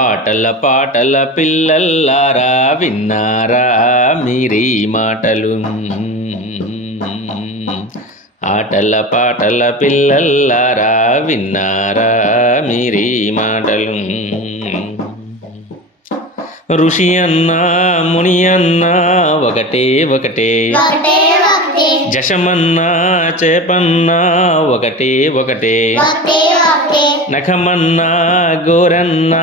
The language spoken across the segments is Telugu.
ఆటల పాటల పిల్లల్లారా విన్నారా మీరీ మాటలు. ఆటల పాటల పిల్లల్లారా విన్నారా మీరీ మాటలు. ఋషి అన్నా ముని అన్నా ఒకటే ఒకటే, జషమన్నా చేపన్నా ఒకటే ఒకటే, నఖమన్నా గోరన్నా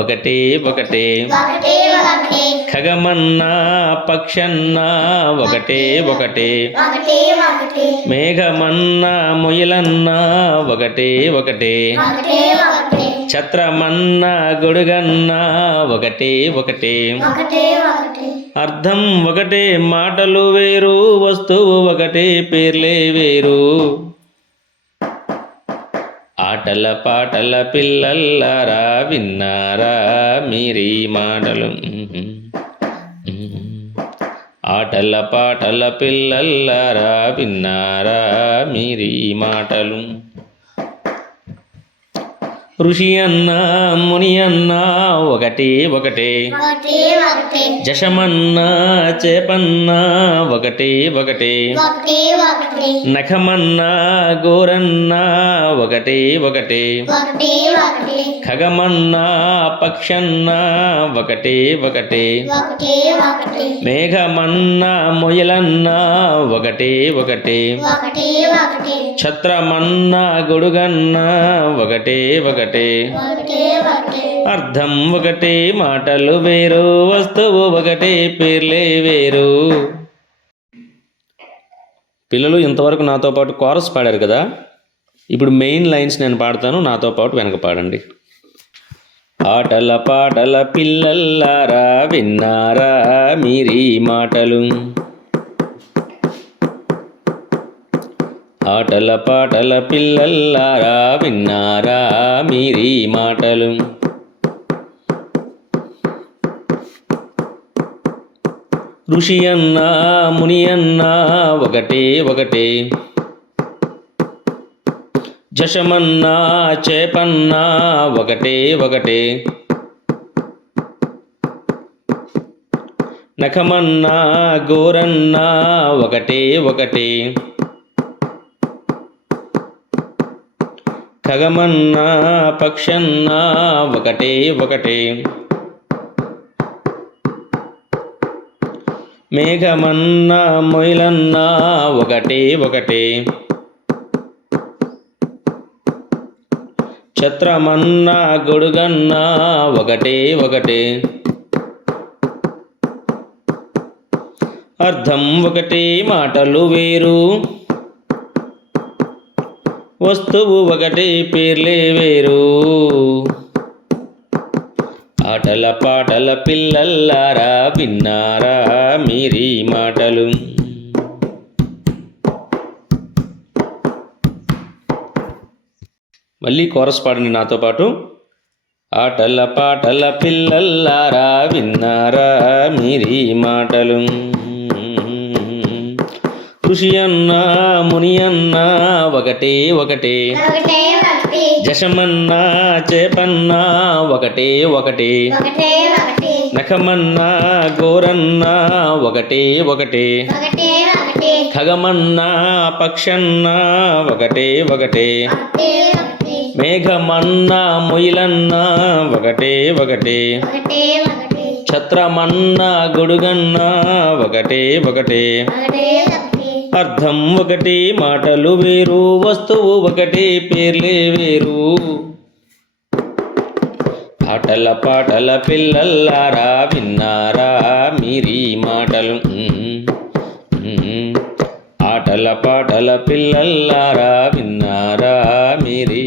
ఒకటే ఒకటే, ఖగమన్నా పక్షన్నా ఒకటే ఒకటే, మేఘమన్నా ముయలన్నా ఒకటే ఒకటే, ఛత్రమన్నా గొడుగన్నా ఒకటే ఒకటే, అర్థం ఒకటే మాటలు వేరు, వస్తువు ఒకటే పేర్లే వేరు. ఆటల పాటల పిల్లల్లారా విన్నారా మీరీ మాటలు. ఆటల పాటల పిల్లల్లారా విన్నారా మీరీ మాటలు. ఋషి అన్నా ముని అన్నా ఒకటే ఒకటే, జషమన్నా చేపన్నా ఒకటే ఒకటే, నఖమన్నా గోరన్నా ఒకటే ఒకటే, ఖగమన్నా పక్షన్నా ఒకటే ఒకటే, మేఘమన్నా ముయలన్నా ఒకటే ఒకటే, ఛత్రమన్నా గొడుగన్నా ఒకటే ఒకటే, అర్థం ఒకటే మాటలు వేరు, వస్తువు ఒకటే పేర్లే వేరు. పిల్లలు ఇంతవరకు నాతో పాటు కోరస్ పాడారు కదా, ఇప్పుడు మెయిన్ లైన్స్ నేను పాడతాను, నాతో పాటు వెనక పాడండి. ఆటల పాటల పిల్లల్లారా విన్నారా మీరీ మాటలు. ఆటల పాటల పిల్లల్లారా విన్నారా మీరీ మాటలు. ఋషి అన్నా ముని అన్నా ఒకటే ఒకటే, జషమన్నా చేపన్నా ఒకటే ఒకటే, నఖమన్నా గోరన్నా ఒకటే ఒకటే, ఖగమన్నా పక్షన్నా ఒకటే ఒకటే, మేఘమన్నా మొయిలన్నా ఒకటే ఒకటే, ఛత్రమన్నా గొడుగన్నా ఒకటే ఒకటే, అర్థం ఒకటే మాటలు వేరు, వస్తువు ఒకటే పేర్లే వేరు. ఆటల పాటల పిల్లల్లారా విన్నారా మీరీ మాటలు. మళ్ళీ కోరస్ పాడండి నాతో పాటు. ఆటల పాటల పిల్లల్లారా విన్నారా మీరీ మాటలు. ఋషి అన్నా ముని అన్నా ఒకటే ఒకటే, జషమన్నా చేపన్నా ఒకటే ఒకటే, నఖమన్నా గోరన్నా ఒకటే ఒకటే, ఖగమన్నా పక్షన్నా ఒకటే ఒకటే, మేఘమన్నా ముయలన్నా ఒకటే ఒకటే, ఛత్రమన్నా గొడుగన్నా ఒకటే ఒకటే, అర్థం ఒకటి మాటలు వేరు, వస్తువు ఒకటి పేర్లే వేరు. ఆటల పాటల పిల్లల్లారా విన్నారా మీరీ మాటలు. ఆటల పాటల పిల్లల్లారా విన్నారా మీరీ